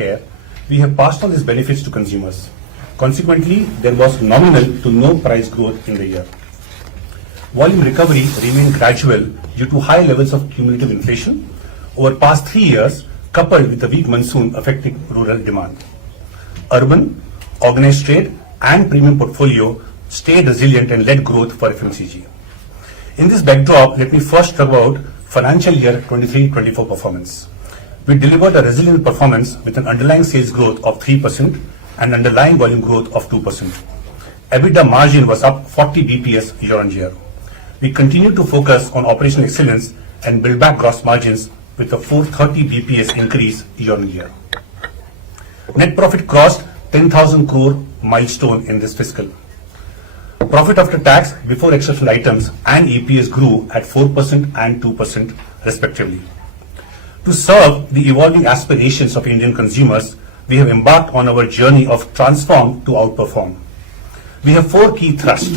care, we have passed on these benefits to consumers. Consequently, there was nominal to no price growth in the year. Volume recovery remained gradual due to high levels of cumulative inflation over past 3 years, coupled with the weak monsoon affecting rural demand. Urban, organized trade and premium portfolio stayed resilient and led growth for FMCG. In this backdrop, let me first talk about financial year 23-24 performance. We delivered a resilient performance with an underlying sales growth of 3% and underlying volume growth of 2%. EBITDA margin was up 40 BPS year on year. We continue to focus on operational excellence and build back gross margins with a 430 BPS increase year on year. Net profit crossed 10,000 crore milestone in this fiscal. Profit after tax before exceptional items and EPS grew at 4% and 2% respectively. To serve the evolving aspirations of Indian consumers, we have embarked on our journey of transform to outperform. We have 4 key thrusts.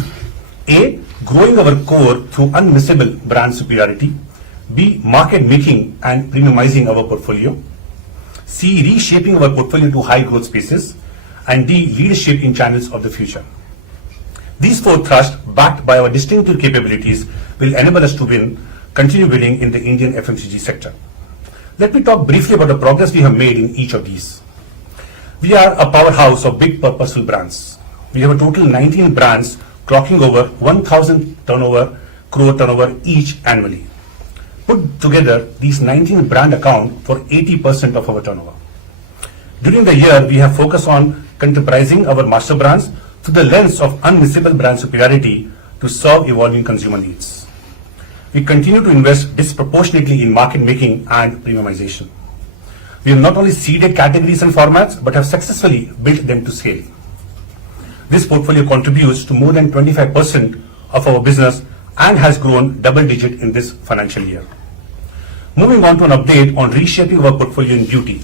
A, growing our core through unmissable brand superiority. B, market making and premiumizing our portfolio. C, reshaping our portfolio to high growth spaces. And D, leadership in channels of the future. These 4 thrusts, backed by our distinctive capabilities, will enable us to continue winning in the Indian FMCG sector. Let me talk briefly about the progress we have made in each of these. We are a powerhouse of big purposeful brands. We have a total 19 brands clocking over 1,000 crore turnover each annually. Put together, these 19 brands account for 80% of our turnover. During the year, we have focused on contemporizing our master brands through the lens of unmissable brand superiority to serve evolving consumer needs. We continue to invest disproportionately in market making and premiumization. We have not only seeded categories and formats, but have successfully built them to scale. This portfolio contributes to more than 25% of our business and has grown double-digit in this financial year. Moving on to an update on reshaping our portfolio in beauty.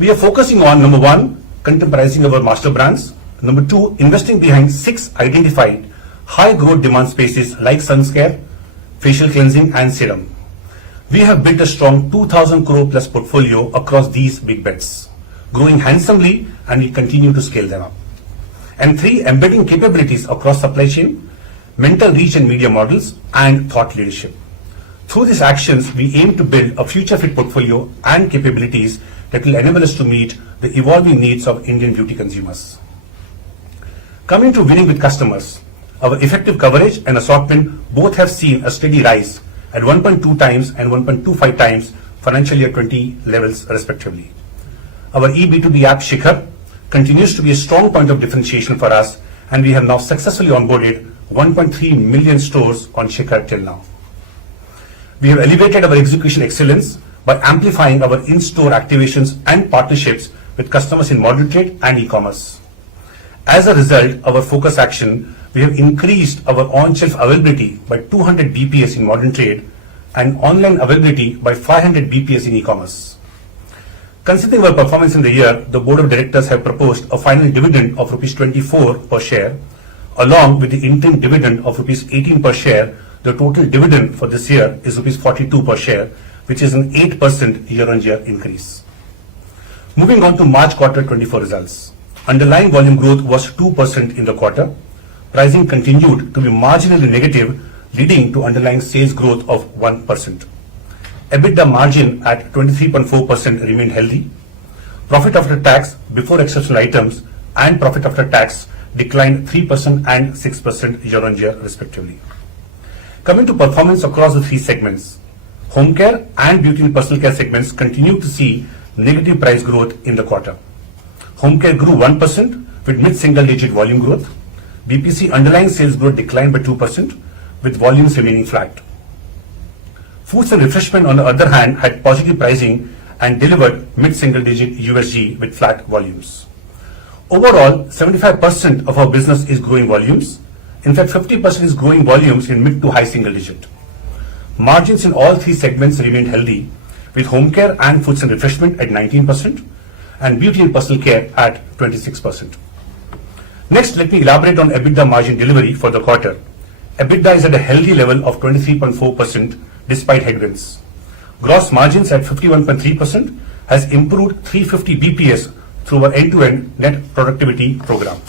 We are focusing on, number 1, contemporizing our master brands. Number 2, investing behind 6 identified high growth demand spaces like sunscare, facial cleansing and serum. We have built a strong 2,000 crore plus portfolio across these big bets, growing handsomely, and we continue to scale them up. And 3, embedding capabilities across supply chain, mental reach and media models, and thought leadership. Through these actions, we aim to build a future-fit portfolio and capabilities that will enable us to meet the evolving needs of Indian beauty consumers. Coming to winning with customers, our effective coverage and assortment both have seen a steady rise at 1.2 times and 1.25 times financial year 20 levels respectively. Our eB2B app Shikhar continues to be a strong point of differentiation for us, and we have now successfully onboarded 1.3 million stores on Shikhar till now. We have elevated our execution excellence by amplifying our in-store activations and partnerships with customers in modern trade and e-commerce. As a result, our focus action, we have increased our on-shelf availability by 200 BPS in modern trade and online availability by 500 BPS in e-commerce. Considering our performance in the year, the Board of Directors have proposed a final dividend of Rs 24 per share, along with the interim dividend of Rs 18 per share. The total dividend for this year is Rs 42 per share, which is an 8% year-on-year increase. Moving on to March quarter 24 results. Underlying volume growth was 2% in the quarter. Pricing continued to be marginally negative, leading to underlying sales growth of 1%. EBITDA margin at 23.4% remained healthy. Profit after tax before exceptional items and profit after tax declined 3% and 6% year-on-year respectively. Coming to performance across the 3 segments, home care and beauty and personal care segments continue to see negative price growth in the quarter. Home care grew 1% with mid-single digit volume growth. BPC underlying sales growth declined by 2% with volumes remaining flat. Foods and refreshment, on the other hand, had positive pricing and delivered mid-single digit USG with flat volumes. Overall, 75% of our business is growing volumes. In fact, 50% is growing volumes in mid to high single digit. Margins in all 3 segments remained healthy, with home care and foods and refreshment at 19% and beauty and personal care at 26%. Next, let me elaborate on EBITDA margin delivery for the quarter. EBITDA is at a healthy level of 23.4% despite headwinds. Gross margins at 51.3% has improved 350 BPS through our end-to-end net productivity program.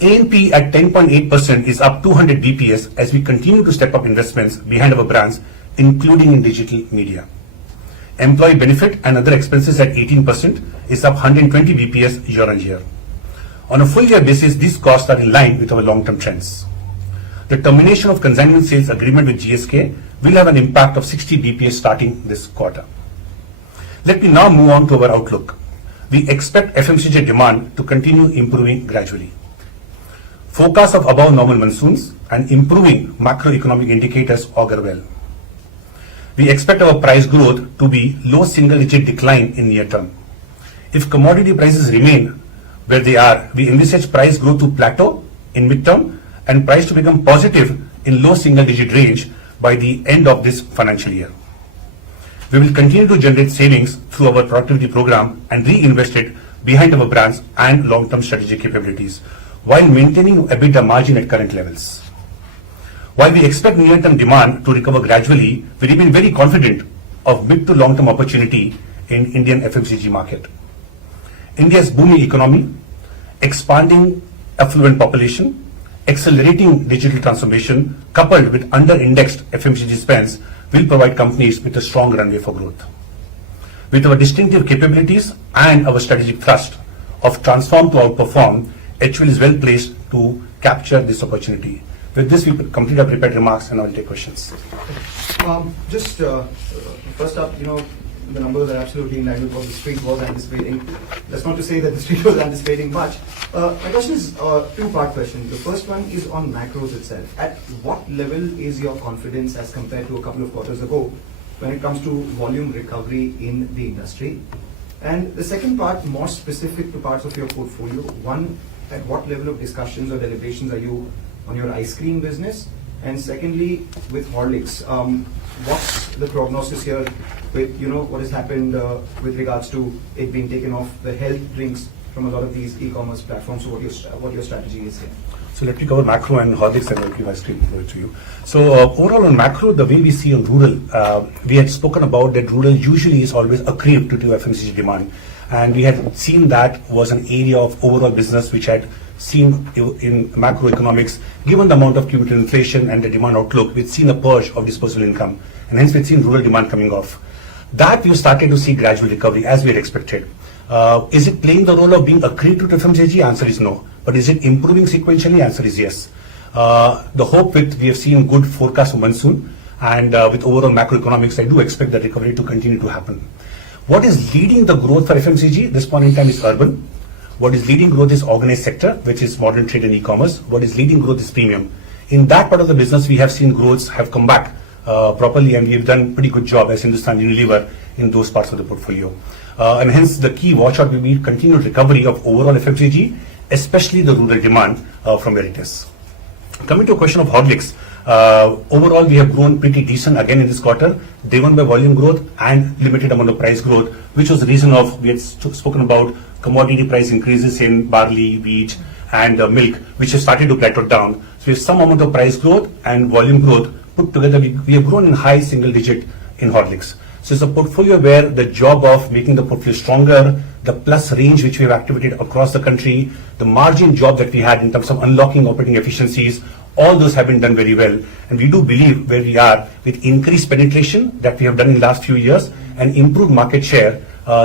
A&P at 10.8% is up 200 BPS as we continue to step up investments behind our brands, including in digital media. Employee benefit and other expenses at 18% is up 120 BPS year on year. On a full year basis, these costs are in line with our long-term trends. The termination of consignment sales agreement with GSK will have an impact of 60 BPS starting this quarter. Let me now move on to our outlook. We expect FMCG demand to continue improving gradually. Forecasts of above normal monsoons and improving macroeconomic indicators augur well. We expect our price growth to be low single-digit decline in near term. If commodity prices remain where they are, we envisage price growth to plateau in midterm and price to become positive in low single-digit range by the end of this financial year. We will continue to generate savings through our productivity program and reinvest it behind our brands and long-term strategic capabilities, while maintaining EBITDA margin at current levels. While we expect near-term demand to recover gradually, we remain very confident of mid to long-term opportunity in Indian FMCG market. India's booming economy, expanding affluent population, accelerating digital transformation, coupled with under-indexed FMCG spends, will provide companies with a strong runway for growth. With our distinctive capabilities and our strategic thrust of transform to outperform, HUL is well placed to capture this opportunity. With this, we complete our prepared remarks and I will take questions. First up, the numbers are absolutely in line with what the street was anticipating. That's not to say that the street was anticipating much. My question is a two-part question. The first one is on macros itself. At what level is your confidence as compared to a couple of quarters ago when it comes to volume recovery in the industry? And the second part, more specific to parts of your portfolio. One, at what level of discussions or deliberations are you on your ice cream business? And secondly, with Horlicks, what's the prognosis here with what has happened with regards to it being taken off the health drinks from a lot of these e-commerce platforms? So what your strategy is here? So let me cover macro and Horlicks and I'll give ice cream to you. So overall on macro, the way we see on rural, we had spoken about that rural usually is always accretive to FMCG demand. And we had seen that was an area of overall business which had seen in macroeconomics, given the amount of cumulative inflation and the demand outlook, we've seen a purge of disposable income. And hence we've seen rural demand coming off. That we started to see gradual recovery as we had expected. Is it playing the role of being accretive to FMCG? Answer is no. But is it improving sequentially? Answer is yes. The hope with, we have seen good forecast for monsoon and with overall macroeconomics, I do expect that recovery to continue to happen. What is leading the growth for FMCG this point in time is urban. What is leading growth is organized sector, which is modern trade and e-commerce. What is leading growth is premium. In that part of the business, we have seen growths have come back properly, and we have done pretty good job as Hindustan Unilever in those parts of the portfolio. And hence the key watch out will be continued recovery of overall FMCG, especially the rural demand from where it is. Coming to a question of Horlicks, overall we have grown pretty decent again in this quarter, driven by volume growth and limited amount of price growth, which was the reason of, we had spoken about commodity price increases in barley, wheat and milk, which have started to plateau down. So with some amount of price growth and volume growth put together, we have grown in high single digit in Horlicks. So it's a portfolio where the job of making the portfolio stronger, the plus range which we have activated across the country, the margin job that we had in terms of unlocking operating efficiencies, all those have been done very well. And we do believe where we are with increased penetration that we have done in the last few years and improved market share,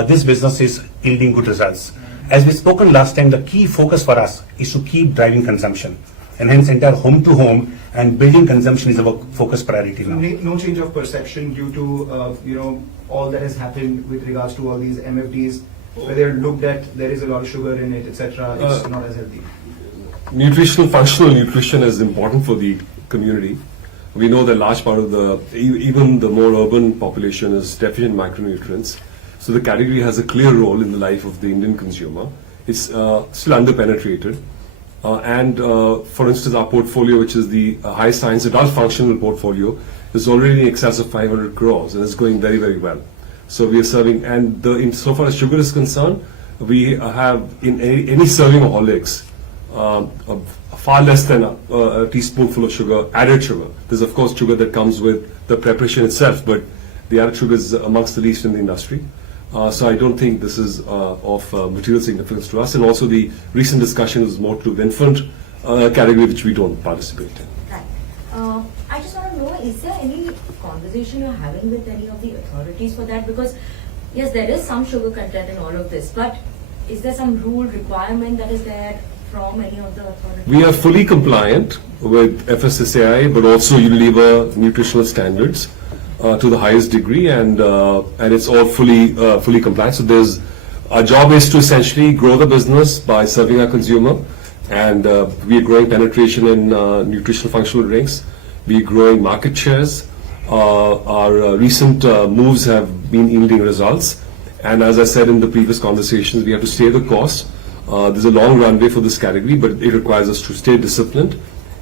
this business is yielding good results. As we spoken last time, the key focus for us is to keep driving consumption. And hence entire home to home and building consumption is our focus priority now. No change of perception due to all that has happened with regards to all these MFDs, where they're looked at, there is a lot of sugar in it, etc. It's not as healthy. Functional nutrition is important for the community. We know that large part of even the more urban population is deficient in macronutrients. So the category has a clear role in the life of the Indian consumer. It's still underpenetrated. For instance, our portfolio, which is the high science adult functional portfolio, is already in excess of 500 crores and is going very, very well. So we are serving, and so far as sugar is concerned, we have in any serving of Horlicks, far less than a teaspoonful of sugar, added sugar. There's of course sugar that comes with the preparation itself, but the added sugar is amongst the least in the industry. So I don't think this is of material significance to us. And also the recent discussion is more to the infant category, which we don't participate in. Right. I just want to know, is there any conversation you're having with any of the authorities for that? Because yes, there is some sugar content in all of this, but is there some rule requirement that is there from any of the authorities? We are fully compliant with FSSAI, but also Unilever nutritional standards to the highest degree, and it's all fully compliant. So our job is to essentially grow the business by serving our consumer, and we are growing penetration in nutritional functional drinks. We are growing market shares. Our recent moves have been yielding results, and as I said in the previous conversations, we have to stay the course. There's a long runway for this category, but it requires us to stay disciplined,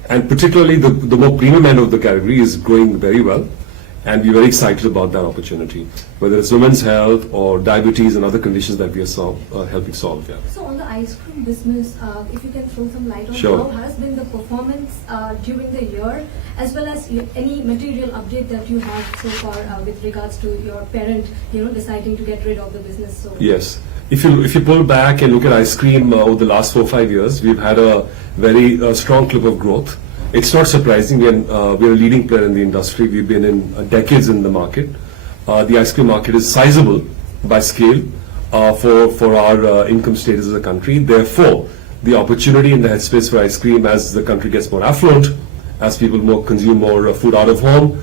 and particularly the more premium end of the category is growing very well, and we're very excited about that opportunity, whether it's women's health or diabetes and other conditions that we are helping solve. Yeah. So on the ice cream business, if you can throw some light on Sure. how has been the performance during the year, as well as any material update that you have so far with regards to your parent, deciding to get rid of the business. So Yes. If you pull back and look at ice cream over the last 4 or 5 years, we've had a very strong clip of growth. It's not surprising. We're a leading player in the industry. We've been in decades in the market. The ice cream market is sizable by scale for our income status as a country. Therefore, the opportunity in the headspace for ice cream as the country gets more affluent, as people consume more food out of home,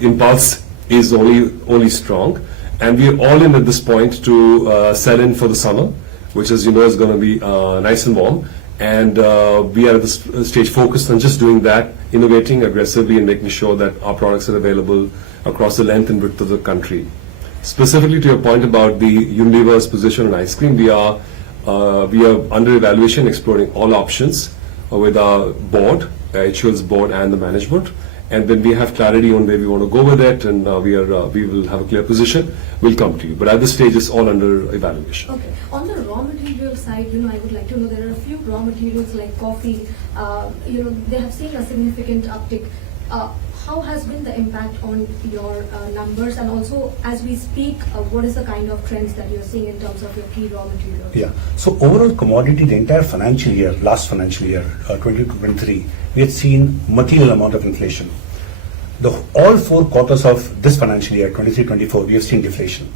impulse is only strong. And we're all in at this point to sell in for the summer, which, as you know, is going to be nice and warm. And we are at this stage focused on just doing that, innovating aggressively and making sure that our products are available across the length and width of the country. Specifically to your point about the Unilever's position on ice cream, we are under evaluation, exploring all options with our board, HUL's board and the management. And when we have clarity on where we want to go with it, and we will have a clear position, we'll come to you. But at this stage, it's all under evaluation. okay, on the raw material side, I would like to know there are a few raw materials like coffee. They have seen a significant uptick. How has been the impact on your numbers, and also as we speak, what is the kind of trends that you're seeing in terms of your key raw materials? Yeah. So overall commodity, the entire financial year, last financial year, 2023, we had seen material amount of inflation. All 4 quarters of this financial year, 23-24, we have seen deflation.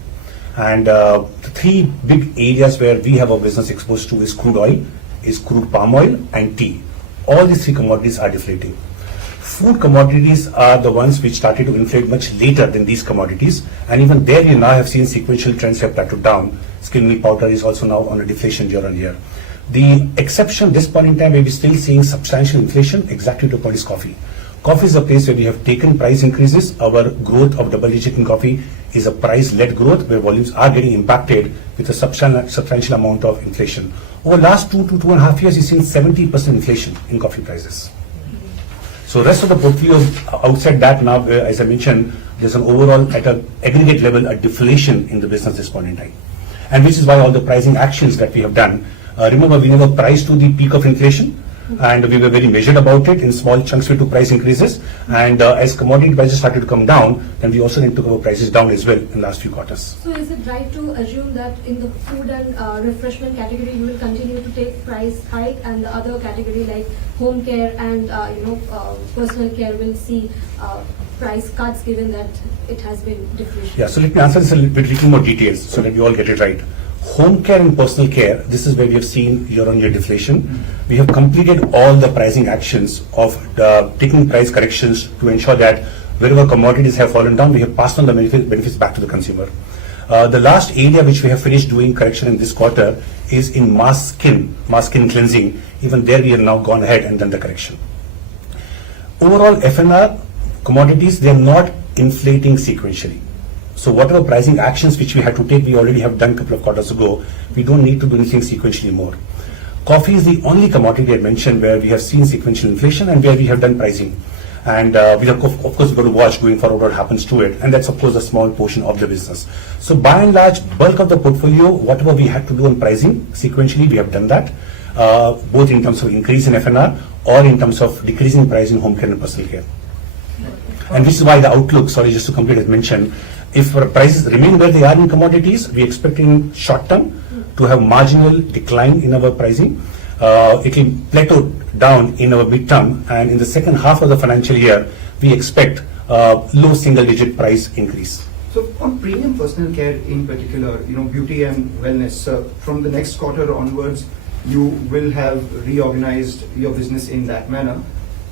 And the 3 big areas where we have our business exposed to is crude oil, is crude palm oil, and tea. All these 3 commodities are deflating. Food commodities are the ones which started to inflate much later than these commodities, and even there we now have seen sequential trends have plateaued down. Skim milk powder is also now on a deflation year on year. The exception this point in time where we're still seeing substantial inflation, exactly to the point, is coffee. Coffee is a place where we have taken price increases. Our growth of double-digit in coffee is a price-led growth where volumes are getting impacted with a substantial amount of inflation. Over the last 2 to 2.5 years, we've seen 70% inflation in coffee prices. So rest of the portfolio outside that now, as I mentioned, there's an overall at an aggregate level a deflation in the business this point in time, and which is why all the pricing actions that we have done. Remember, we never priced to the peak of inflation, and we were very measured about it. In small chunks we took price increases, and as commodity prices started to come down, then we also took our prices down as well in the last few quarters. So is it right to assume that in the food and refreshment category you will continue to take price hike, and the other category like home care and personal care will see price cuts, given that it has been depreciated? Yeah, so let me answer this a little more details so that we all get it right. Home care and personal care, this is where we have seen year-on-year deflation. We have completed all the pricing actions of taking price corrections to ensure that wherever commodities have fallen down, we have passed on the benefits back to the consumer. The last area which we have finished doing correction in this quarter is in mass skin cleansing. Even there we have now gone ahead and done the correction. Overall, FNR commodities, they are not inflating sequentially. So whatever pricing actions which we had to take, we already have done a couple of quarters ago. We don't need to do anything sequentially more. Coffee is the only commodity I mentioned where we have seen sequential inflation and where we have done pricing. And we have, of course, got to watch going forward what happens to it. And that's, of course, a small portion of the business. So by and large, bulk of the portfolio, whatever we had to do on pricing, sequentially, we have done that, both in terms of increase in FNR or in terms of decreasing price in home care and personal care. And which is why the outlook, sorry, just to complete as mentioned, if our prices remain where they are in commodities, we expect in short term to have marginal decline in our pricing. It will plateau down in our midterm, and in the second half of the financial year, we expect low single-digit price increase. So on premium personal care in particular, beauty and wellness, from the next quarter onwards, you will have reorganized your business in that manner.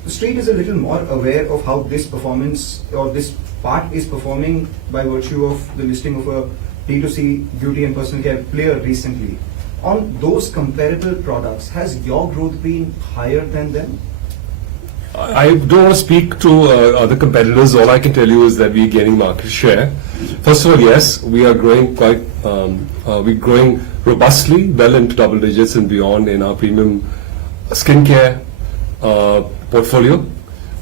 The street is a little more aware of how this performance or this part is performing by virtue of the listing of a D2C beauty and personal care player recently. On those comparable products, has your growth been higher than them? I don't want to speak to other competitors. All I can tell you is that we're gaining market share. First of all, yes, we are growing we're growing robustly, well into double digits and beyond in our premium skincare portfolio.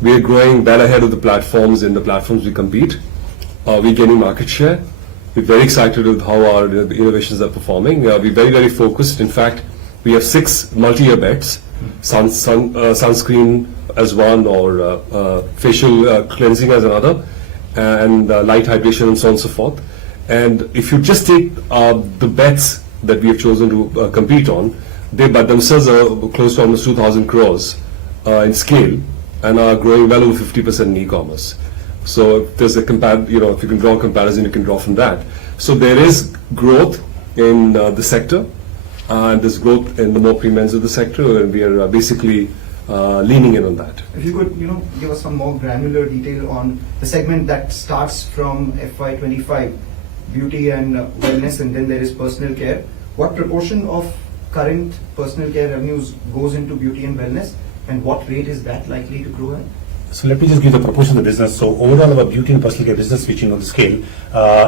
We are growing well ahead of the platforms in the platforms we compete. We're gaining market share. We're very excited with how our innovations are performing. We're very, very focused. In fact, we have 6 multi-year bets, sunscreen as one, or facial cleansing as another, and light hydration and so on and so forth. And if you just take the bets that we have chosen to compete on, they by themselves are close to almost 2,000 crores in scale and are growing well over 50% in e-commerce. So if there's a if you can draw a comparison, you can draw from that. So there is growth in the sector, and there's growth in the more premium ends of the sector, and we are basically leaning in on that. If you could, give us some more granular detail on the segment that starts from FY25, beauty and wellness, and then there is personal care. What proportion of current personal care revenues goes into beauty and wellness, and what rate is that likely to grow at? So let me just give the proportion of the business. So overall, our beauty and personal care business, which you know the scale,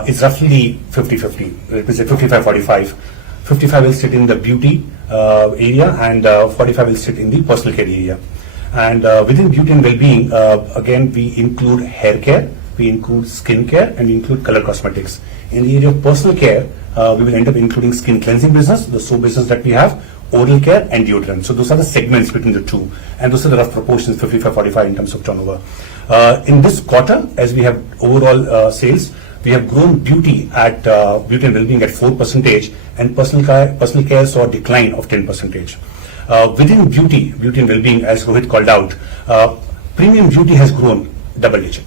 is roughly 50-50. Let me say 55-45. 55 will sit in the beauty area, and 45 will sit in the personal care area. And within beauty and well-being, again, we include hair care, we include skin care, and we include color cosmetics. In the area of personal care, we will end up including skin cleansing business, the soap business that we have, oral care and deodorant. So those are the segments between the two, and those are the rough proportions, 55-45 in terms of turnover. In this quarter, as we have overall sales, we have grown beauty and well-being at 4%, and personal care saw a decline of 10%. Within beauty and well-being, as Rohit called out, premium beauty has grown double digit.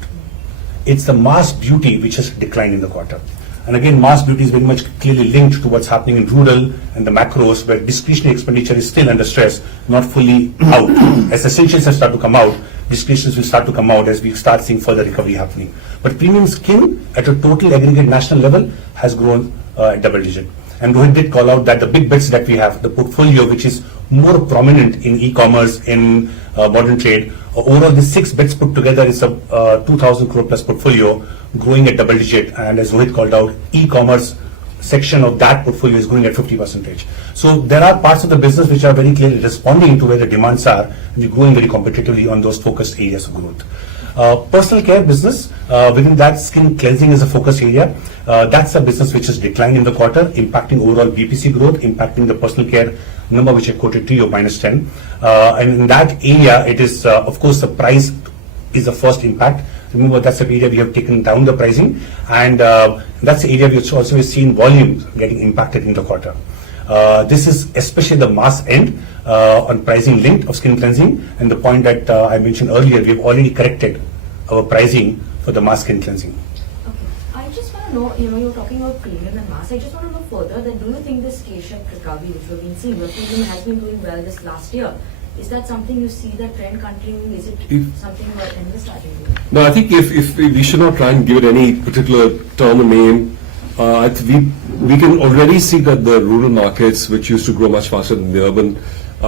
It's the mass beauty which has declined in the quarter. And again, mass beauty is very much clearly linked to what's happening in rural and the macros, where discretionary expenditure is still under stress, not fully out. As essentials have started to come out, discretionaries will start to come out as we start seeing further recovery happening. But premium skin at a total aggregate national level has grown double digit. And Rohit did call out that the big bets that we have, the portfolio which is more prominent in e-commerce, in modern trade, overall the 6 bets put together is a 2,000 crore plus portfolio growing at double digit. And as Rohit called out, e-commerce section of that portfolio is growing at 50%. So there are parts of the business which are very clearly responding to where the demands are, and we're growing very competitively on those focused areas of growth. Personal care business, within that, skin cleansing is a focus area. That's a business which has declined in the quarter, impacting overall BPC growth, impacting the personal care number which I quoted to you, -10. And in that area, it is, of course, the price is the first impact. Remember, that's the area we have taken down the pricing, and that's the area which also has seen volumes getting impacted in the quarter. This is especially the mass end on pricing linked of skin cleansing, and the point that I mentioned earlier, we have already corrected our pricing for the mass skin cleansing. Okay. I just want to know, you're talking about premium and mass. I just want to know further that do you think this K-shaped recovery which we've been seeing, where premium has been doing well this last year, is that something you see that trend continuing? Is it something where end is starting to? No, I think if we should not try and give it any particular term or name. We can already see that the rural markets, which used to grow much faster than the urban,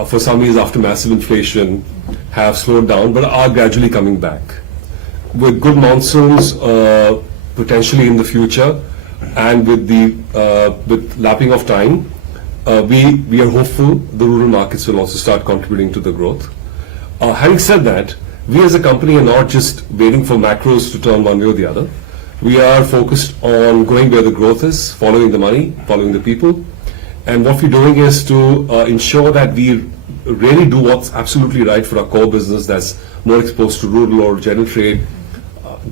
for some years after massive inflation, have slowed down but are gradually coming back. With good monsoons potentially in the future, and with lapping of time, we are hopeful the rural markets will also start contributing to the growth. Having said that, we as a company are not just waiting for macros to turn one way or the other. We are focused on going where the growth is, following the money, following the people. And what we're doing is to ensure that we really do what's absolutely right for our core business that's more exposed to rural or general trade,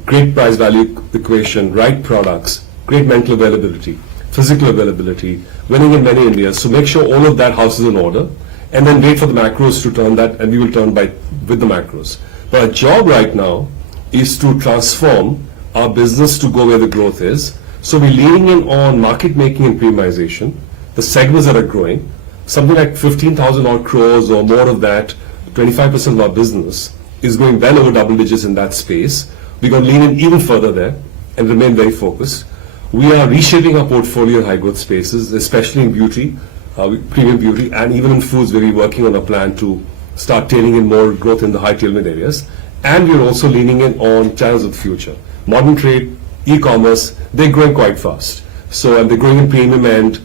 great price value equation, right products, great mental availability, physical availability, winning in many Indias. So make sure all of that house is in order, and then wait for the macros to turn that, and we will turn with the macros. But our job right now is to transform our business to go where the growth is. So we're leaning in on market making and premiumization, the segments that are growing, something like 15,000 odd crores or more of that, 25% of our business is going well over double digits in that space. We're going to lean in even further there and remain very focused. We are reshaping our portfolio in high growth spaces, especially in beauty, premium beauty, and even in foods where we're working on a plan to start tailing in more growth in the high tailwind areas. And we're also leaning in on channels of the future. Modern trade, e-commerce, they're growing quite fast. So, and they're growing in premium end.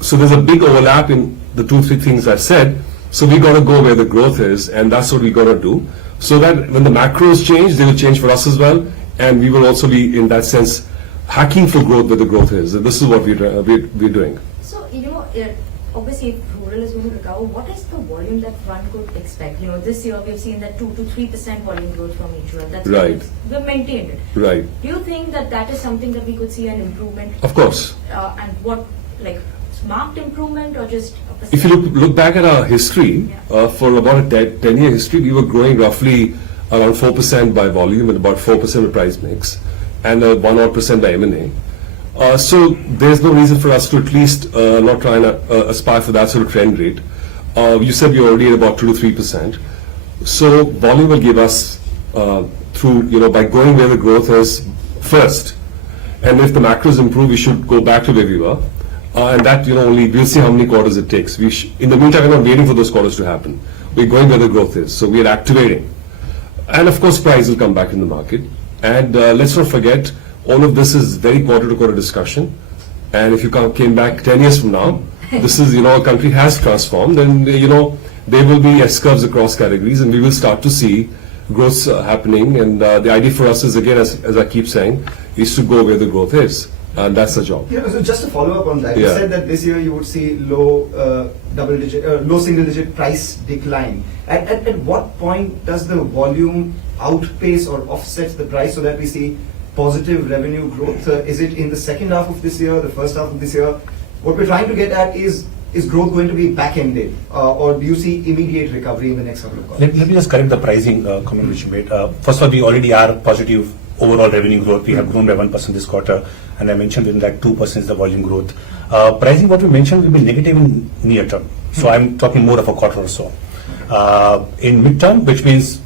So there's a big overlap in the 2-3 things I said. So we got to go where the growth is, and that's what we got to do. So that when the macros change, they will change for us as well, and we will also be, in that sense, hacking for growth where the growth is. And this is what we're doing. So, obviously, if rural is going to recover, what is the volume that one could expect? This year we've seen that 2 to 3% volume growth from HUL. That's right. We've maintained it. Right. Do you think that is something that we could see an improvement? Of course. And what, marked improvement or just a percent? If you look back at our history, for about a 10-year history, we were growing roughly around 4% by volume and about 4% with price mix, and 1% by M&A. So there's no reason for us to at least not try and aspire for that sort of trend rate. You said we're already at about 2 to 3%. So volume will give us through, by going where the growth is first. And if the macros improve, we should go back to where we were. And that, only we'll see how many quarters it takes. In the meantime, we're not waiting for those quarters to happen. We're going where the growth is. So we're activating. And of course, price will come back in the market. And let's not forget, all of this is very quarter-to-quarter discussion. And if you came back 10 years from now, this is, our country has transformed. And, there will be S-curves across categories, and we will start to see growth happening. And the idea for us is, again, as I keep saying, is to go where the growth is. And that's the job. So just to follow up on that, you said that this year you would see low single-digit price decline. At what point does the volume outpace or offset the price so that we see positive revenue growth? Is it in the second half of this year, the first half of this year? What we're trying to get at is growth going to be back-ended, or do you see immediate recovery in the next couple of quarters? Let me just correct the pricing comment which you made. First of all, we already are positive overall revenue growth. We have grown by 1% this quarter, and I mentioned in that 2% is the volume growth. Pricing, what we mentioned, will be negative in near term. So I'm talking more of a quarter or so. In midterm, which means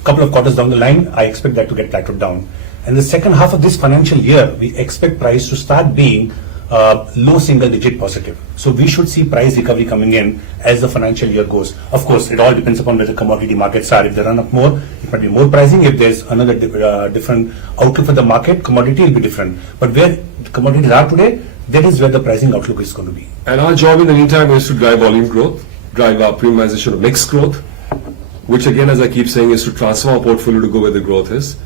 a couple of quarters down the line, I expect that to get plateaued down. And the second half of this financial year, we expect price to start being low single-digit positive. So we should see price recovery coming in as the financial year goes. Of course, it all depends upon where the commodity markets are. If they run up more, it might be more pricing. If there's another different outlook for the market, commodity will be different. But where commodities are today, that is where the pricing outlook is going to be. And our job in the meantime is to drive volume growth, drive our premiumization of mixed growth, which again, as I keep saying, is to transform our portfolio to go where the growth is.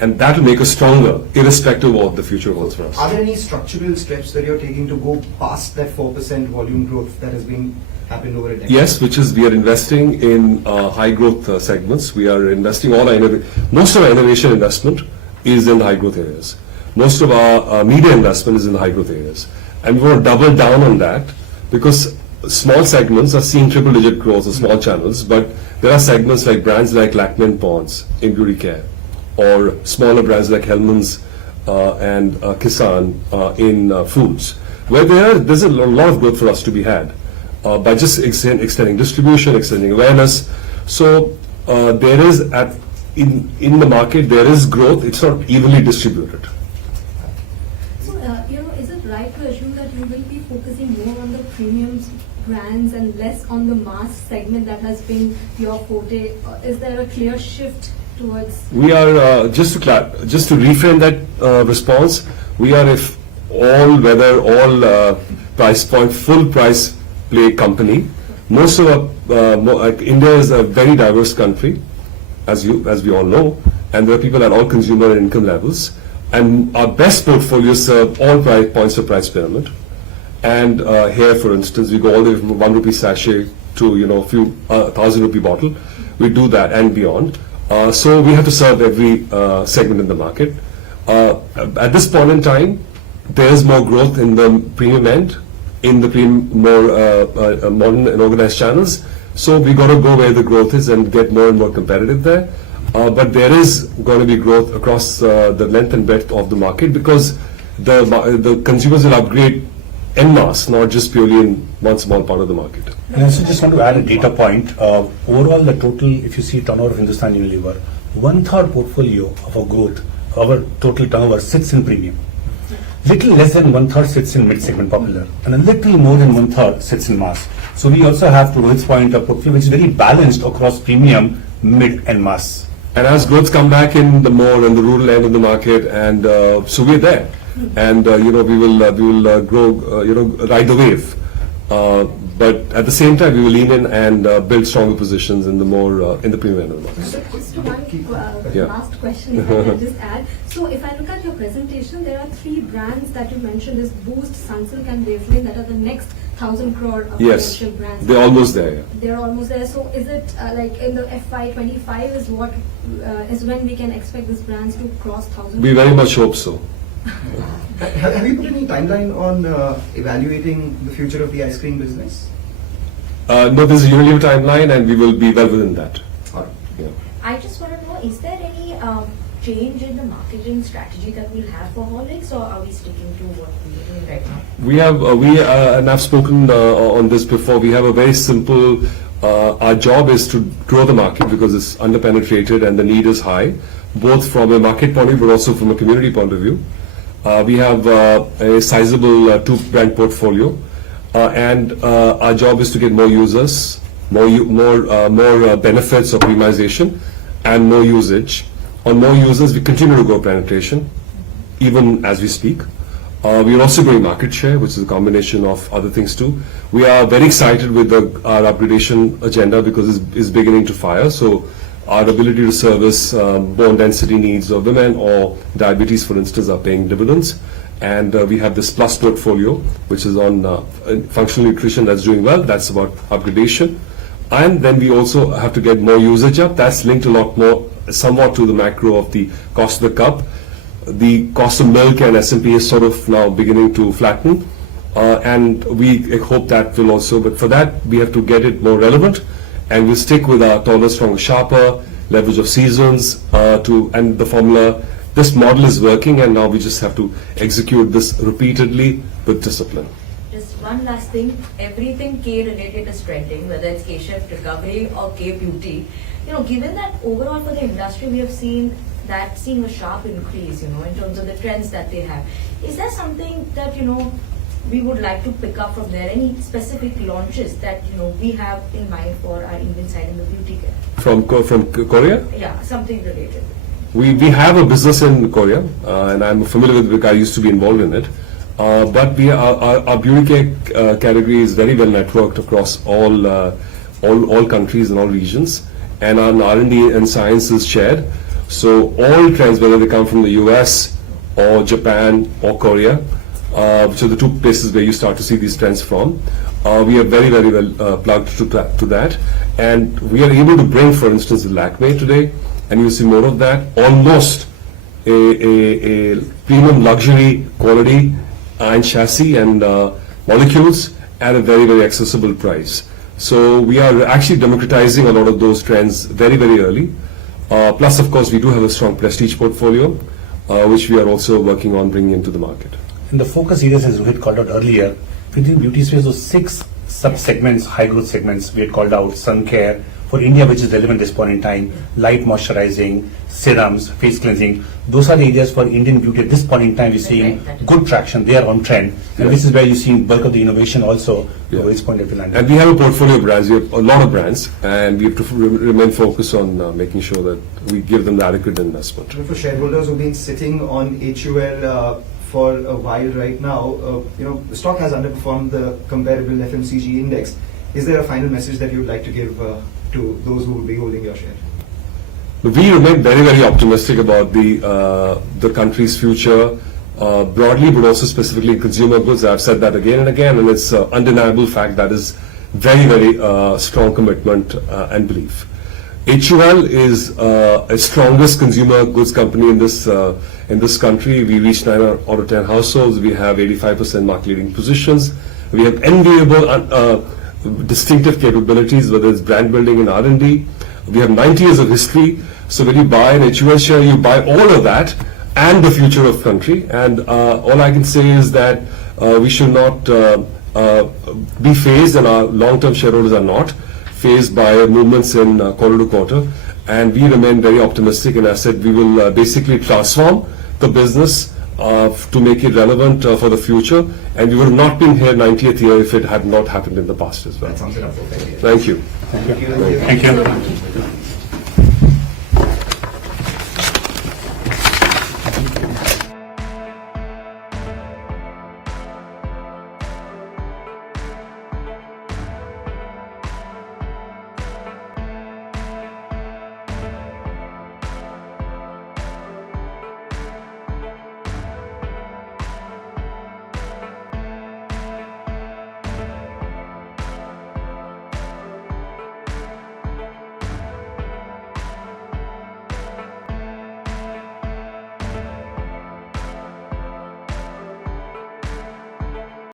And that will make us stronger, irrespective of what the future holds for us. Are there any structural steps that you're taking to go past that 4% volume growth that has been happened over a decade? Yes, which is we are investing in high growth segments. We are investing most of our innovation investment is in high growth areas. Most of our media investment is in high growth areas. And we want to double down on that because small segments are seeing triple digit growth of small channels, but there are segments like brands like Lakmé and Pond's in beauty care, or smaller brands like Hellman's and Kisan in foods, where there's a lot of growth for us to be had by just extending distribution, extending awareness. So there is in the market there is growth. It's not evenly distributed. So is it right to assume that you will be focusing more on the premium brands and less on the mass segment that has been your forte? Is there a clear shift towards? We are just to reframe that response. We are all price point, full price play company. Most of India is a very diverse country, as we all know, and there are people at all consumer and income levels. And our best portfolios serve all price points of price pyramid. And here, for instance, we go all the way from 1 rupee sachet to a few 1,000 rupee bottle. We do that and beyond. So we have to serve every segment in the market. At this point in time, there is more growth in the premium end, in the more modern and organized channels. So we got to go where the growth is and get more and more competitive there. But there is going to be growth across the length and breadth of the market, because the consumers will upgrade en masse, not just purely in one small part of the market. And I also just want to add a data point. Overall, the total, if you see turnover of Hindustan Unilever, 1/3 portfolio of our growth, our total turnover sits in premium. Little less than 1/3 sits in mid-segment popular, and a little more than 1/3 sits in mass. So we also have, to Rohit's point, a portfolio which is very balanced across premium, mid, and mass. And as growths come back in the more and the rural end of the market, and so we're there, and we will grow, ride the wave. But at the same time, we will lean in and build stronger positions in the more in the premium end of the market. Just one Yeah. last question, if I can just add. So if I look at your presentation, there are 3 brands that you mentioned: is Boost, Sunsilk, and Vaseline, that are the next 1,000 crore Yes, potential brands. they're almost there. Yeah. They're almost there. So is it like in the FY25 is what is when we can expect these brands to cross 1,000? We very much hope so. Have you put any timeline on evaluating the future of the ice cream business? No, there's a Unilever timeline, and we will be well within that. All right. Yeah. I just want to know, is there any change in the marketing strategy that we'll have for Horlicks, or are we sticking to what we're doing right now? We have, and I've spoken on this before, we have a very simple, our job is to grow the market because it's underpenetrated and the need is high, both from a market point of view but also from a community point of view. We have a sizable 2-brand portfolio, and our job is to get more users, more benefits of premiumization, and more usage. On more users, we continue to grow penetration, even as we speak. We are also growing market share, which is a combination of other things too. We are very excited with our upgradation agenda because it's beginning to fire. So our ability to service bone density needs of women or diabetes, for instance, are paying dividends. And we have this Plus portfolio, which is on functional nutrition, that's doing well. That's about upgradation. And then we also have to get more usage up. That's linked a lot more, somewhat to the macro of the cost of the cup. The cost of milk and S&P is sort of now beginning to flatten. And we hope that will also, but for that, we have to get it more relevant. And we'll stick with our taller, stronger, sharper, leverage of seasons, and the formula. This model is working, and now we just have to execute this repeatedly with discipline. Just one last thing, everything K related is trending, whether it's K-Chef recovery or K-Beauty. Given that overall for the industry we have seen a sharp increase, in terms of the trends that they have. Is there something that, we would like to pick up from there? Any specific launches that, we have in mind for our Indian side in the beauty care? From Korea? Yeah, something related. We have a business in Korea, and I'm familiar with it. I used to be involved in it. But our beauty care category is very well networked across all countries and all regions, and our R&D and science is shared. So all trends, whether they come from the US or Japan or Korea, which are the 2 places where you start to see these trends from, we are very, very well plugged to that. And we are able to bring, for instance, the Lakme today, and you'll see more of that, almost a premium luxury quality and chassis and molecules at a very, very accessible price. So we are actually democratizing a lot of those trends very, very early. Plus, of course, we do have a strong prestige portfolio, which we are also working on bringing into the market. In the focus areas, as Rohit called out earlier, within beauty space, those 6 sub-segments, high-growth segments, we had called out sun care, for India, which is relevant at this point in time, light moisturizing, serums, face cleansing. Those are the areas for Indian beauty at this point in time. We're seeing good traction. They are on trend. And this is where you're seeing bulk of the innovation also, to its point of view. And we have a portfolio of brands. We have a lot of brands, and we have to remain focused on making sure that we give them the adequate investment. For shareholders who've been sitting on HUL for a while right now, the stock has underperformed the comparable FMCG index. Is there a final message that you would like to give to those who will be holding your share? We remain very, very optimistic about the country's future broadly, but also specifically in consumer goods. I've said that again and again, and it's an undeniable fact that is very, very strong commitment and belief. HUL is a strongest consumer goods company in this country. We reach 9 out of 10 households. We have 85% market leading positions. We have enviable distinctive capabilities, whether it's brand building and R&D. We have 90 years of history. So when you buy an HUL share, you buy all of that and the future of country. And all I can say is that we should not be phased, and our long-term shareholders are not phased by movements in quarter to quarter, and we remain very optimistic. And I said we will basically transform the business to make it relevant for the future, and we would have not been here 90th year if it had not happened in the past as well. That sums it up perfectly. Thank you. Thank you. Thank you. Thank you.